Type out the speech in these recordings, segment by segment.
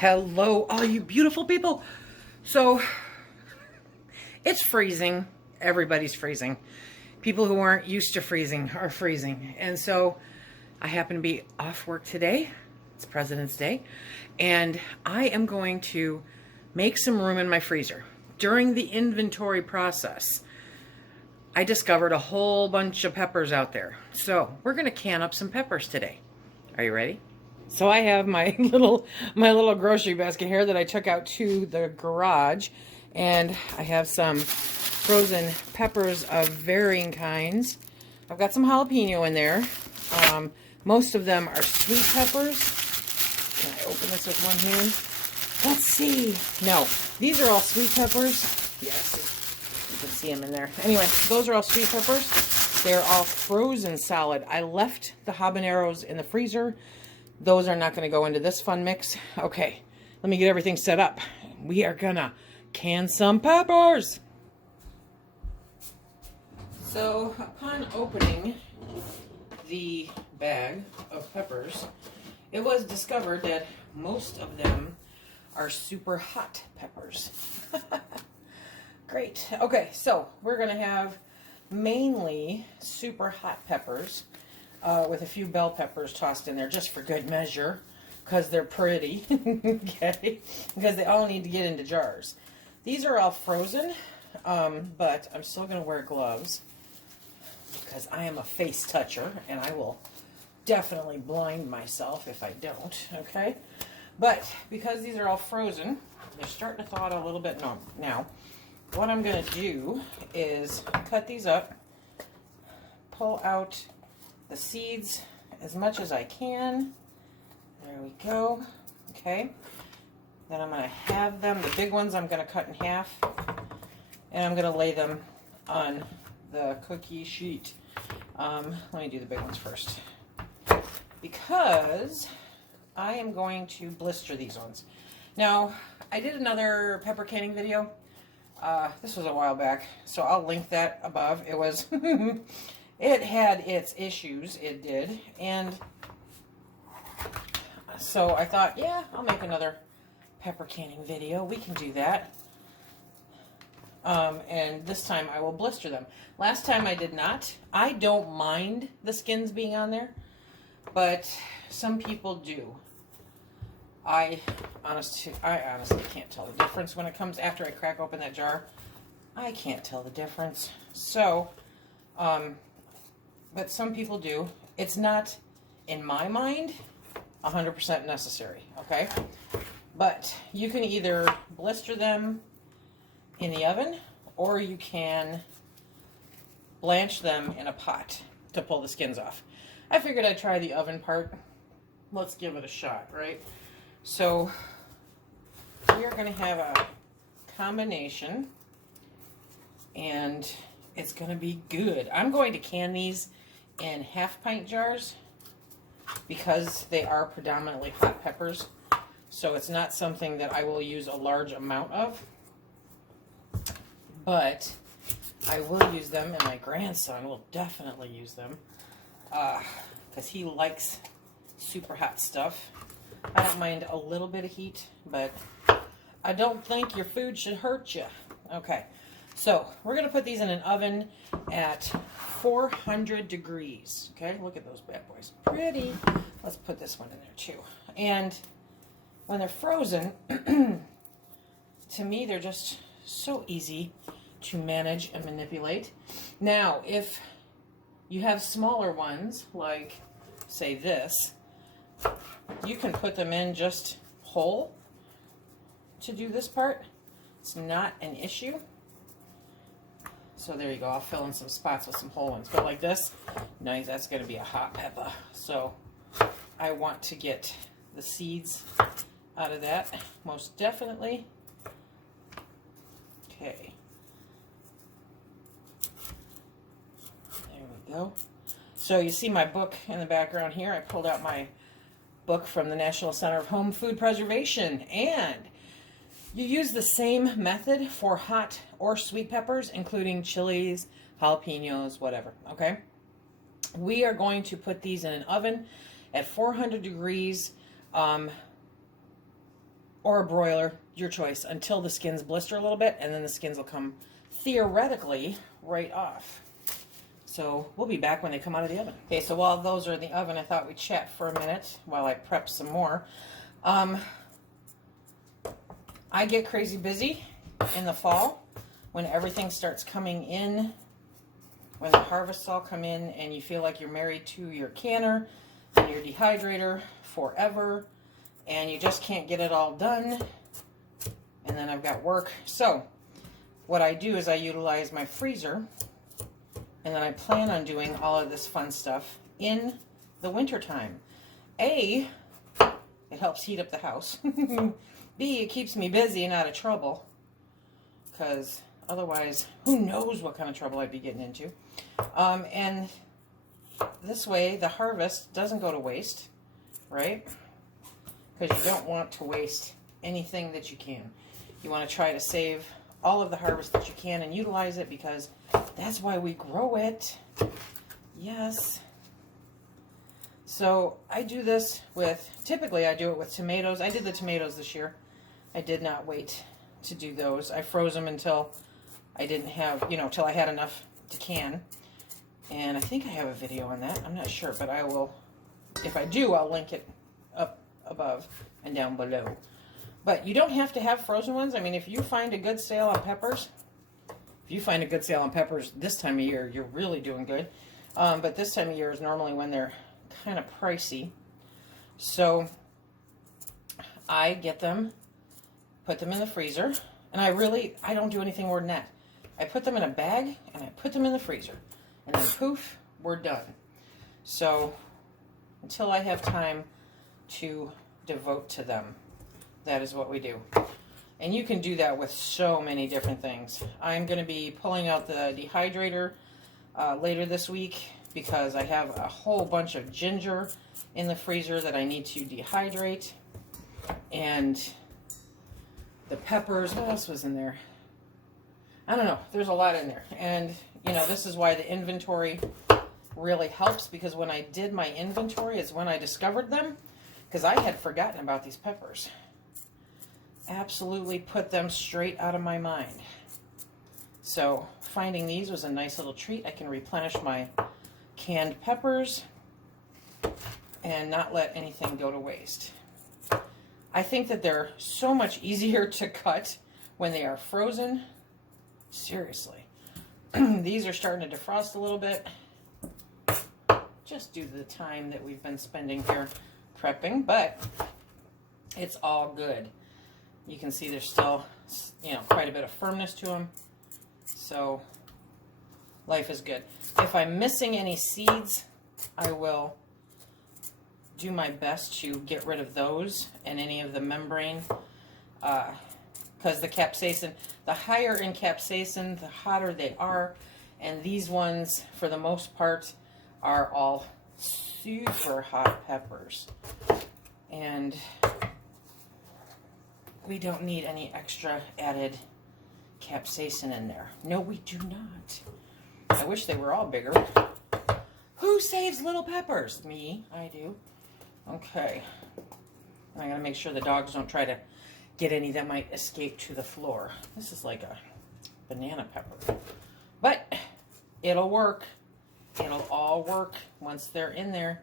Hello, all you beautiful people. So, it's freezing. Everybody's freezing. People who aren't used to freezing are freezing. And so, I happen to be off work today. It's President's Day. And I am going to make some room in my freezer. During the inventory process, I discovered a whole bunch of peppers out there. So, we're going to can up some peppers today. Are you ready? So I have my little grocery basket here that I took out to the garage, and I have some frozen peppers of varying kinds. I've got some jalapeno in there. Most of them are sweet peppers. Can I open this with one hand? Let's see. No, these are all sweet peppers. Yes, you can see them in there. Anyway, those are all sweet peppers. They're all frozen solid. I left the habaneros in the freezer. Those are not going to go into this fun mix. Okay, let me get everything set up. We are going to can some peppers. So, upon opening the bag of peppers, it was discovered that most of them are super hot peppers. Great. Okay, so we're going to have mainly super hot peppers. With a few bell peppers tossed in there just for good measure, because they're pretty, okay? Because they all need to get into jars. These are all frozen, but I'm still going to wear gloves because I am a face toucher, and I will definitely blind myself if I don't, okay? But because these are all frozen, they're starting to thaw out a little bit now. What I'm going to do is cut these up, pull out the seeds as much as I can. There we go. Okay. Then I'm going to have them, the big ones I'm going to cut in half, and I'm going to lay them on the cookie sheet. Let me do the big ones first, because I am going to blister these ones. Now, I did another pepper canning video. This was a while back, so I'll link that above. It was it had its issues, it did, and so I thought, yeah, I'll make another pepper canning video. We can do that. And this time I will blister them. Last time I did not. I don't mind the skins being on there, but some people do. I honestly can't tell the difference when it comes after I crack open that jar. I can't tell the difference. So, but some people do. It's not, in my mind, 100% necessary, okay? But you can either blister them in the oven, or you can blanch them in a pot to pull the skins off. I figured I'd try the oven part. Let's give it a shot, right? So, we are going to have a combination, and it's going to be good. I'm going to can these in half-pint jars because they are predominantly hot peppers. So it's not something that I will use a large amount of. But I will use them, and my grandson will definitely use them because he likes super hot stuff. I don't mind a little bit of heat, but I don't think your food should hurt you. Okay. So, we're going to put these in an oven at 400 degrees. Okay, look at those bad boys. Pretty. Let's put this one in there too. And when they're frozen, to me, they're just so easy to manage and manipulate. Now, if you have smaller ones, like, say, this, you can put them in just whole to do this part. It's not an issue. So there you go. I'll fill in some spots with some whole ones. But like this, nice. That's going to be a hot pepper. So I want to get the seeds out of that, most definitely. Okay. There we go. So you see my book in the background here. I pulled out my book from the National Center of Home Food Preservation, and you use the same method for hot or sweet peppers, including chilies, jalapenos, whatever, okay? We are going to put these in an oven at 400 degrees or a broiler, your choice, until the skins blister a little bit, and then the skins will come theoretically right off. So we'll be back when they come out of the oven. Okay, so while those are in the oven, I thought we'd chat for a minute while I prep some more. I get crazy busy in the fall when everything starts coming in, when the harvests all come in, and you feel like you're married to your canner and your dehydrator forever, and you just can't get it all done. And then I've got work. So what I do is I utilize my freezer, and then I plan on doing all of this fun stuff in the winter time. A, it helps heat up the house. B, it keeps me busy and out of trouble, because otherwise, who knows what kind of trouble I'd be getting into. And this way, the harvest doesn't go to waste, right? Because you don't want to waste anything that you can. You want to try to save all of the harvest that you can and utilize it, because that's why we grow it. Yes. So I do this with, typically I do it with tomatoes. I did the tomatoes this year. I did not wait to do those. I froze them until I didn't have, till I had enough to can. And I think I have a video on that. I'm not sure, but I will, if I do, I'll link it up above and down below. But you don't have to have frozen ones. I mean, if you find a good sale on peppers, this time of year, you're really doing good. But this time of year is normally when they're kind of pricey. So I get them, put them in the freezer, and I don't do anything more than that. I put them in a bag, and I put them in the freezer. And then poof, we're done. So until I have time to devote to them, that is what we do. And you can do that with so many different things. I'm going to be pulling out the dehydrator later this week, because I have a whole bunch of ginger in the freezer that I need to dehydrate. And the peppers, what else was in there? I don't know. There's a lot in there. And, this is why the inventory really helps, because when I did my inventory is when I discovered them, because I had forgotten about these peppers. Absolutely put them straight out of my mind. So finding these was a nice little treat. I can replenish my canned peppers and not let anything go to waste. I think that they're so much easier to cut when they are frozen. Seriously. These are starting to defrost a little bit, just due to the time that we've been spending here prepping, but it's all good. You can see there's still, quite a bit of firmness to them. So life is good. If I'm missing any seeds, I will do my best to get rid of those and any of the membrane, because the capsaicin, the higher in capsaicin, the hotter they are. And these ones, for the most part, are all super hot peppers. And we don't need any extra added capsaicin in there. No, we do not. I wish they were all bigger. Who saves little peppers? Me, I do. Okay. And I gotta make sure the dogs don't try to get any that might escape to the floor. This is like a banana pepper. But it'll work. It'll all work once they're in there.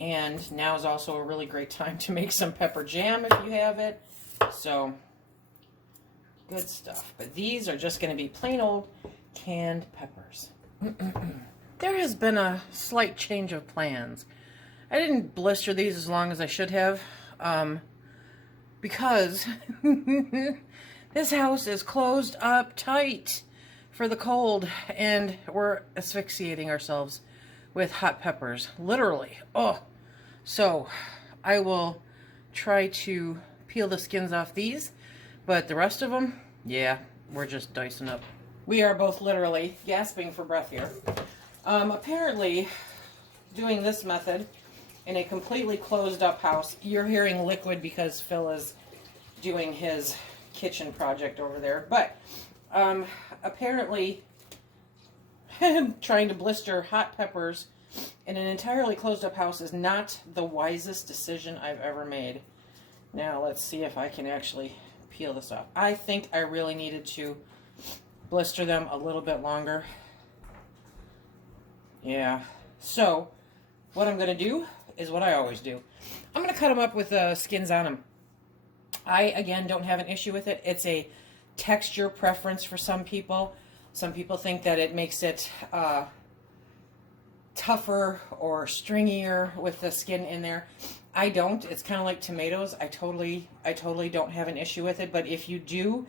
And now is also a really great time to make some pepper jam if you have it. So, good stuff. But these are just going to be plain old canned peppers. There has been a slight change of plans. I didn't blister these as long as I should have, because this house is closed up tight for the cold, and we're asphyxiating ourselves with hot peppers, literally. Oh, so I will try to peel the skins off these, but the rest of them, yeah, we're just dicing up. We are both literally gasping for breath here. Apparently, doing this method in a completely closed up house, you're hearing liquid because Phil is doing his kitchen project over there, but apparently trying to blister hot peppers in an entirely closed up house is not the wisest decision I've ever made. Now let's see if I can actually peel this off. I think I really needed to blister them a little bit longer. Yeah. So what I'm going to do is what I always do. I'm going to cut them up with skins on them. I, again, don't have an issue with it. It's a texture preference for some people. Some people think that it makes it tougher or stringier with the skin in there. I don't. It's kind of like tomatoes. I totally don't have an issue with it. But if you do,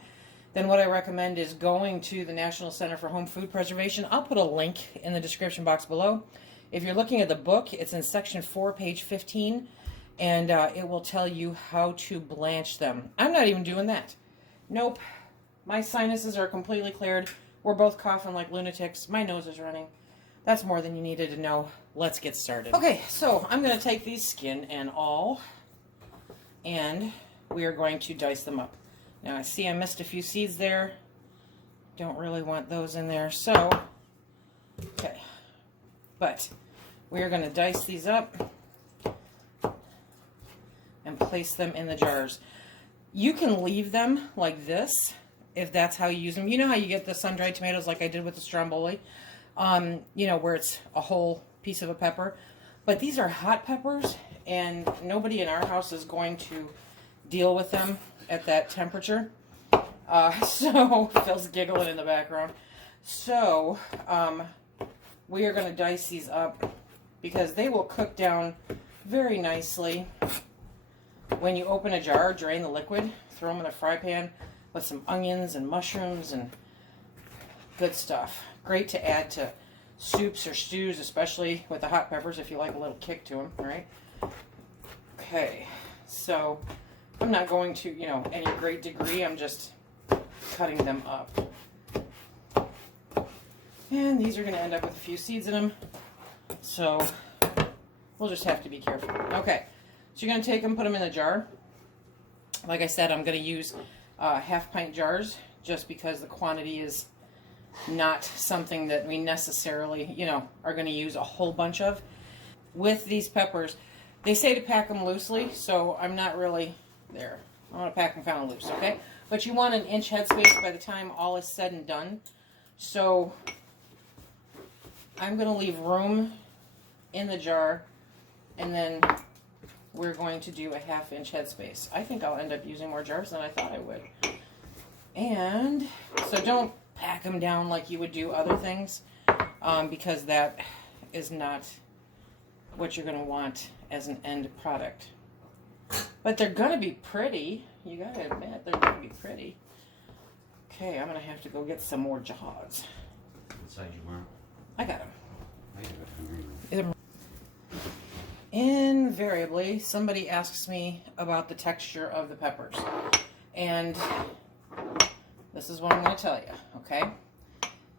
then what I recommend is going to the National Center for Home Food Preservation. I'll put a link in the description box below. If you're looking at the book, it's in section 4, page 15, and it will tell you how to blanch them. I'm not even doing that. Nope. My sinuses are completely cleared. We're both coughing like lunatics. My nose is running. That's more than you needed to know. Let's get started. Okay, so I'm going to take these skin and all, and we are going to dice them up. Now, I see I missed a few seeds there. Don't really want those in there, so, okay. But we are going to dice these up and place them in the jars. You can leave them like this if that's how you use them. You know how you get the sun-dried tomatoes like I did with the stromboli? You know, where it's a whole piece of a pepper. But these are hot peppers, and nobody in our house is going to deal with them at that temperature. So, Phil's giggling in the background. So, we are going to dice these up because they will cook down very nicely. When you open a jar, drain the liquid, throw them in a fry pan with some onions and mushrooms and good stuff. Great to add to soups or stews, especially with the hot peppers if you like a little kick to them, right? Okay, so I'm not going to, you know, any great degree. I'm just cutting them up. And these are going to end up with a few seeds in them, so we'll just have to be careful. Okay, so you're going to take them, put them in a jar. Like I said, I'm going to use half-pint jars just because the quantity is not something that we necessarily, you know, are going to use a whole bunch of. With these peppers, they say to pack them loosely, so I'm not really there. I want to pack them kind of loose, okay? But you want an inch headspace by the time all is said and done. So I'm going to leave room in the jar, and then we're going to do a half-inch headspace. I think I'll end up using more jars than I thought I would. And so don't pack them down like you would do other things, because that is not what you're going to want as an end product. But they're going to be pretty. You got to admit, they're going to be pretty. Okay, I'm going to have to go get some more jars. What size you want? I got them. Invariably, somebody asks me about the texture of the peppers. And this is what I'm going to tell you, okay?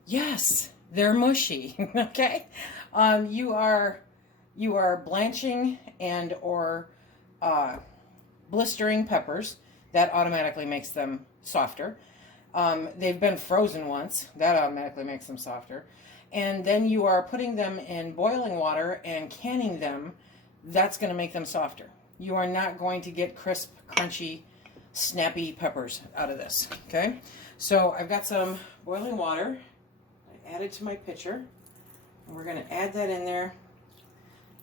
Yes, they're mushy, okay? You are blanching and or blistering peppers. That automatically makes them softer. They've been frozen once. That automatically makes them softer. And then you are putting them in boiling water and canning them. That's going to make them softer. You are not going to get crisp, crunchy, snappy peppers out of this, okay? So I've got some boiling water. I added to my pitcher. And we're going to add that in there.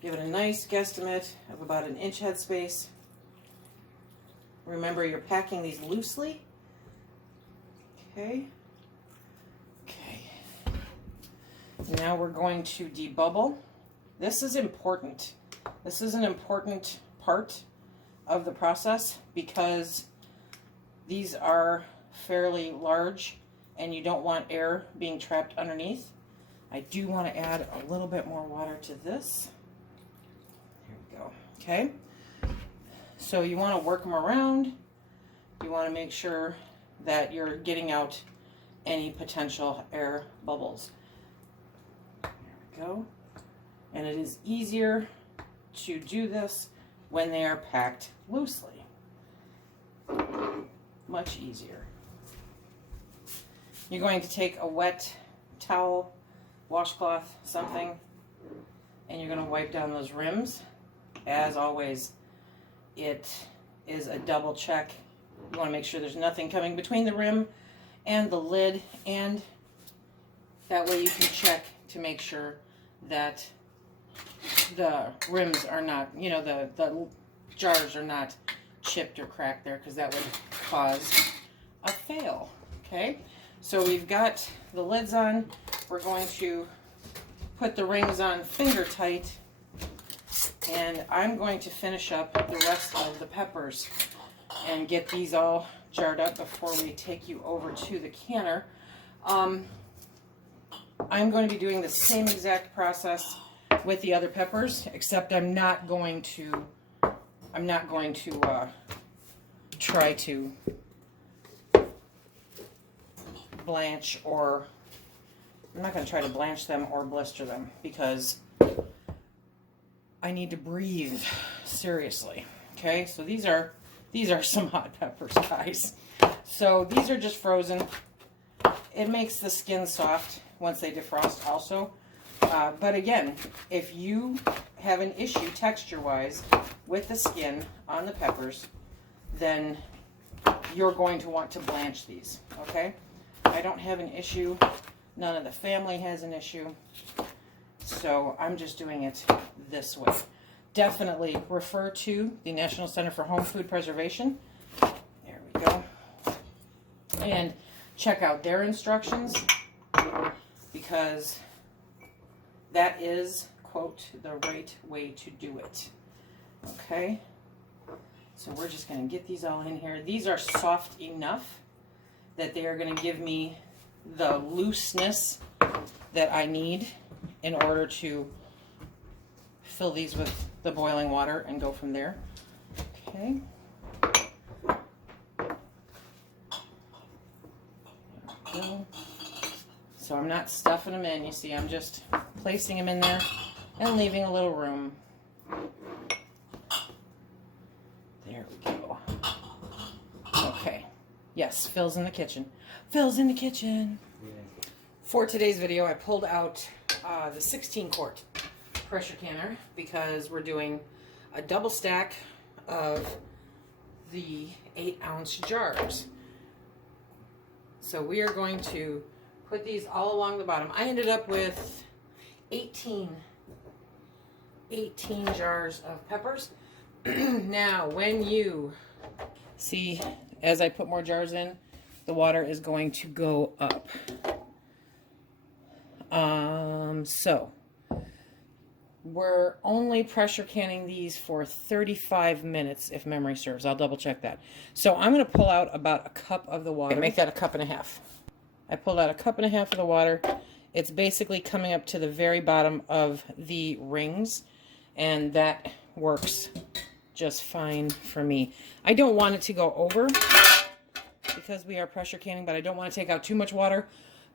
Give it a nice guesstimate of about an inch headspace. Remember, you're packing these loosely. Okay. Okay. Now we're going to debubble. This is important. This is an important part of the process because these are fairly large and you don't want air being trapped underneath. I do want to add a little bit more water to this. Here we go. Okay. So you want to work them around. You want to make sure that you're getting out any potential air bubbles. There we go. And it is easier to do this when they are packed loosely. Much easier. You're going to take a wet towel, washcloth, something, and you're going to wipe down those rims. As always, it is a double check. You want to make sure there's nothing coming between the rim and the lid, and that way you can check to make sure that the rims are not, you know, the jars are not chipped or cracked there, because that would cause a fail. Okay, so we've got the lids on. We're going to put the rings on finger tight, and I'm going to finish up the rest of the peppers and get these all jarred up before we take you over to the canner. I'm going to be doing the same exact process with the other peppers, except I'm not going to try to blanch, or I'm not going to try to blanch them or blister them, because I need to breathe seriously. Okay, so these are some hot peppers, guys. So these are just frozen. It makes the skin soft once they defrost also. But again, if you have an issue texture-wise with the skin on the peppers, then you're going to want to blanch these, okay? I don't have an issue. None of the family has an issue. So I'm just doing it this way. Definitely refer to the National Center for Home Food Preservation. There we go. And check out their instructions, because that is, quote, the right way to do it. Okay? So we're just going to get these all in here. These are soft enough that they are going to give me the looseness that I need in order to fill these with the boiling water and go from there. Okay. There we go. So I'm not stuffing them in, you see, I'm just placing them in there and leaving a little room. There we go. Okay. Yes, Phil's in the kitchen. Phil's in the kitchen. Yeah. For today's video, I pulled out the 16-quart pressure canner, because we're doing a double stack of the 8-ounce jars. So we are going to put these all along the bottom. I ended up with 18 jars of peppers. Now, when you see, as I put more jars in, the water is going to go up. So we're only pressure canning these for 35 minutes, if memory serves. I'll double check that. So I'm going to pull out about a cup of the water. Make that a cup and a half. I pulled out a cup and a half of the water. It's basically coming up to the very bottom of the rings, and that works just fine for me. I don't want it to go over because we are pressure canning, but I don't want to take out too much water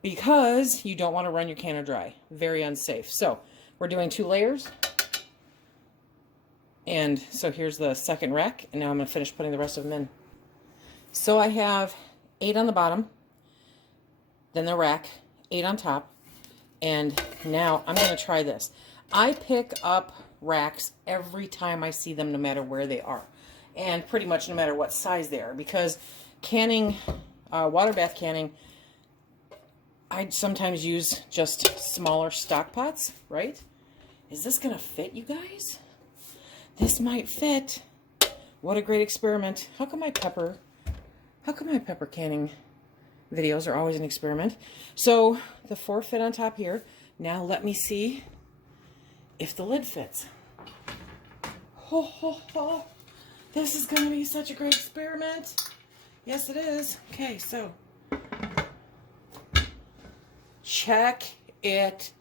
because you don't want to run your canner dry. Very unsafe. So we're doing 2 layers. And so here's the second rack, and now I'm going to finish putting the rest of them in. So I have 8 on the bottom, then the rack, 8 on top, and now I'm going to try this. I pick up racks every time I see them, no matter where they are, and pretty much no matter what size they are, because canning, water bath canning, I sometimes use just smaller stock pots, right? Is this going to fit, you guys? This might fit. What a great experiment. How come my pepper canning videos are always an experiment? So the 4 fit on top here. Now let me see if the lid fits. Ho, ho, ho. This is going to be such a great experiment. Yes, it is. Okay, so check it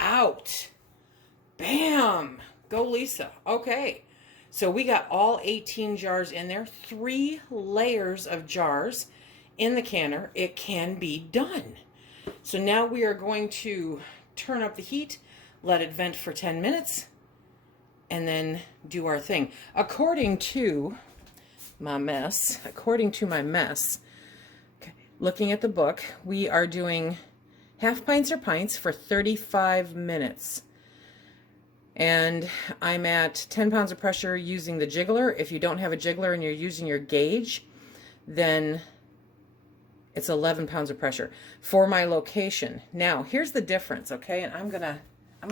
out. Bam! Go Lisa. Okay, so we got all 18 jars in there. 3 layers of jars in the canner. It can be done. So now we are going to turn up the heat, let it vent for 10 minutes, and then do our thing. According to my mess, okay, looking at the book, we are doing half pints or pints for 35 minutes. And I'm at 10 pounds of pressure using the jiggler. If you don't have a jiggler and you're using your gauge, then it's 11 pounds of pressure for my location. Now, here's the difference, okay? And I'm gonna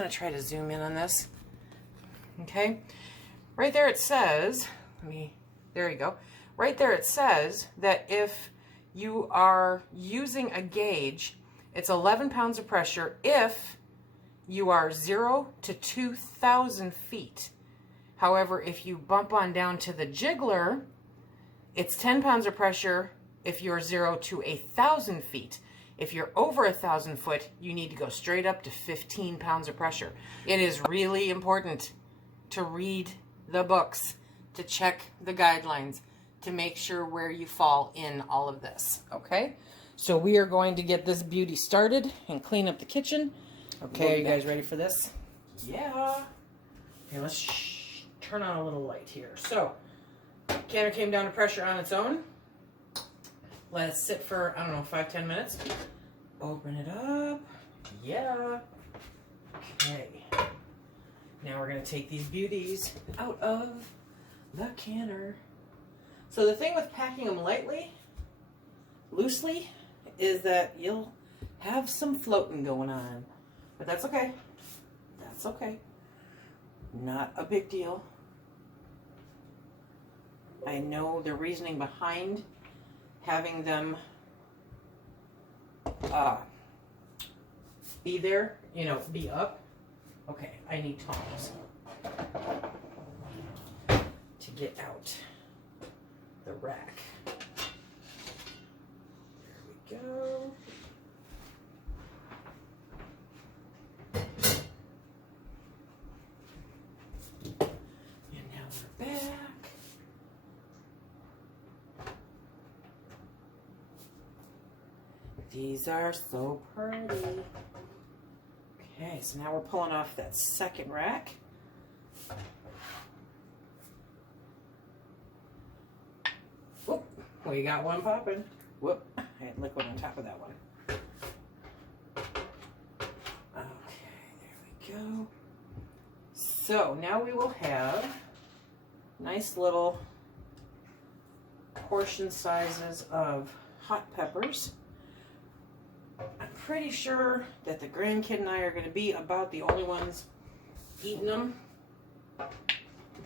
try to zoom in on this. Okay? Right there it says, there you go. Right there it says that if you are using a gauge, it's 11 pounds of pressure if you are 0 to 2,000 feet. However, if you bump on down to the jiggler, it's 10 pounds of pressure if you're 0 to 1,000 feet. If you're over 1,000 foot, you need to go straight up to 15 pounds of pressure. It is really important to read the books, to check the guidelines, to make sure where you fall in all of this, okay? So we are going to get this beauty started and clean up the kitchen. Okay, are you guys ready for this? Yeah. Okay, let's turn on a little light here. So, canner came down to pressure on its own. Let it sit for, I don't know, 5-10 minutes. Open it up. Yeah. Okay. Now we're going to take these beauties out of the canner. So the thing with packing them loosely, is that you'll have some floating going on. But that's okay. That's okay. Not a big deal. I know the reasoning behind having them be there, you know, be up. Okay, I need tongs to get out the rack. There we go. And now we're back. These are so pretty. Okay, so now we're pulling off that second rack. Whoop, we got one popping. Whoop, I had liquid on top of that one. Okay, there we go. So now we will have nice little portion sizes of hot peppers. I'm pretty sure that the grandkid and I are going to be about the only ones eating them,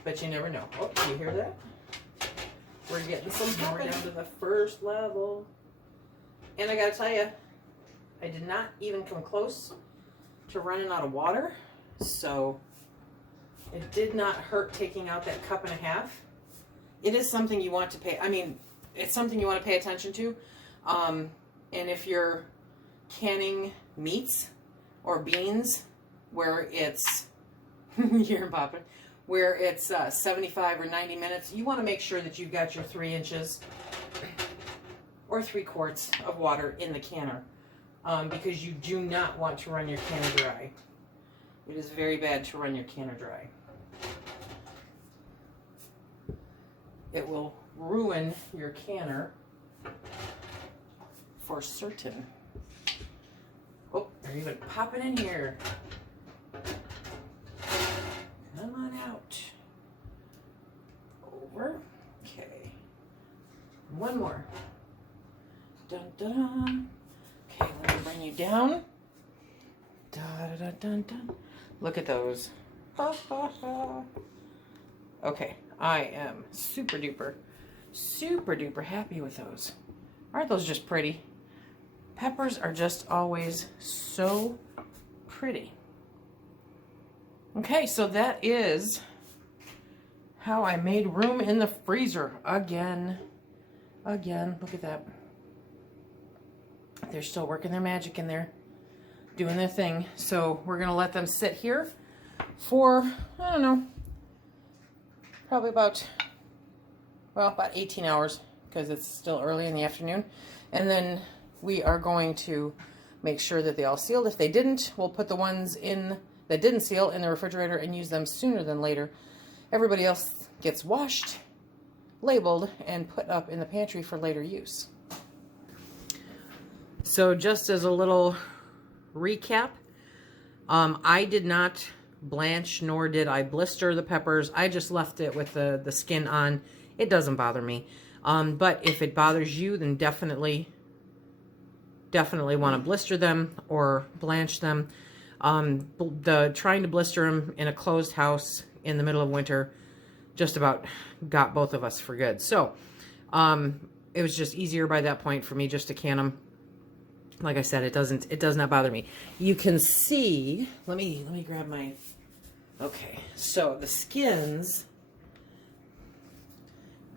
but you never know. Oh, do you hear that? We're getting some more down to the first level. And I got to tell you, I did not even come close to running out of water, so it did not hurt taking out that 1.5 cups. It is something you want to pay, it's something you want to pay attention to. And if you're canning meats or beans where it's you're popping, where it's 75 or 90 minutes, you want to make sure that you've got your 3 inches or 3 quarts of water in the canner, because you do not want to run your canner dry. It is very bad to run your canner dry. It will ruin your canner for certain. Oh, they're even popping in here. Come on out. Over. Okay. One more. Dun dun. Okay, let me bring you down. Da da da dun dun. Look at those. Ha ha ha. Okay, I am super duper happy with those. Aren't those just pretty? Peppers are just always so pretty. Okay, so that is how I made room in the freezer again. Look at that. They're still working their magic in there, doing their thing. So we're gonna let them sit here for, I don't know, probably about 18 hours, because it's still early in the afternoon. And then we are going to make sure that they all sealed. If they didn't, we'll put the ones in that didn't seal in the refrigerator and use them sooner than later. Everybody else gets washed, labeled, and put up in the pantry for later use. So just as a little recap, I did not blanch, nor did I blister the peppers. I just left it with the skin on. It doesn't bother me. But if it bothers you, then definitely want to blister them or blanch them. Trying to blister them in a closed house in the middle of winter just about got both of us for good. So it was just easier by that point for me just to can them. Like I said, it does not bother me. You can see, let me grab my, okay, so the skins,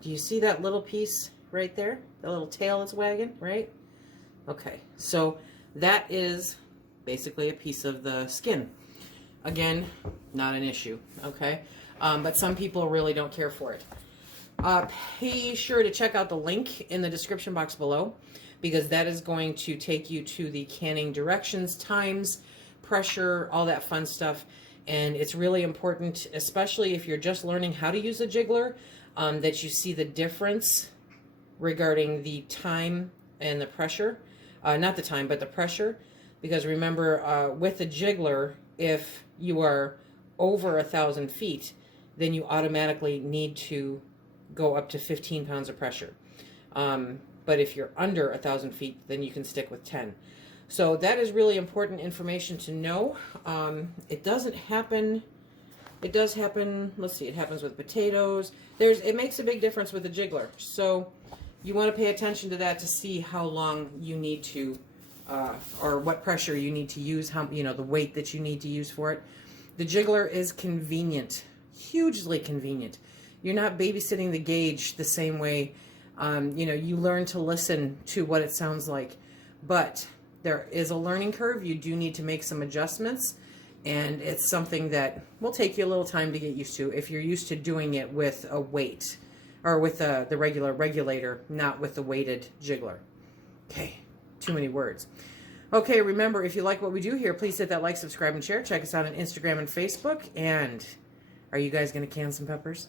do you see that little piece right there? The little tail is wagging, right? Okay, so that is basically a piece of the skin. Again, not an issue, okay? But some people really don't care for it. Be sure to check out the link in the description box below, because that is going to take you to the canning directions, times, pressure, all that fun stuff. And it's really important, especially if you're just learning how to use a jiggler, that you see the difference regarding the time and the pressure. Not the time, but the pressure. Because remember, with a jiggler, if you are over 1,000 feet, then you automatically need to go up to 15 pounds of pressure. But if you're under 1,000 feet, then you can stick with 10. So that is really important information to know. It doesn't happen. It does happen. Let's see. It happens with potatoes. It makes a big difference with a jiggler. So you want to pay attention to that to see how long you need to, or what pressure you need to use. How the weight that you need to use for it. The jiggler is convenient, hugely convenient. You're not babysitting the gauge the same way. You learn to listen to what it sounds like, but there is a learning curve. You do need to make some adjustments, and it's something that will take you a little time to get used to if you're used to doing it with a weight or with the regular regulator, not with the weighted jiggler. Okay, too many words. Okay, remember, if you like what we do here, please hit that like, subscribe, and share. Check us out on Instagram and Facebook. And are you guys going to can some peppers?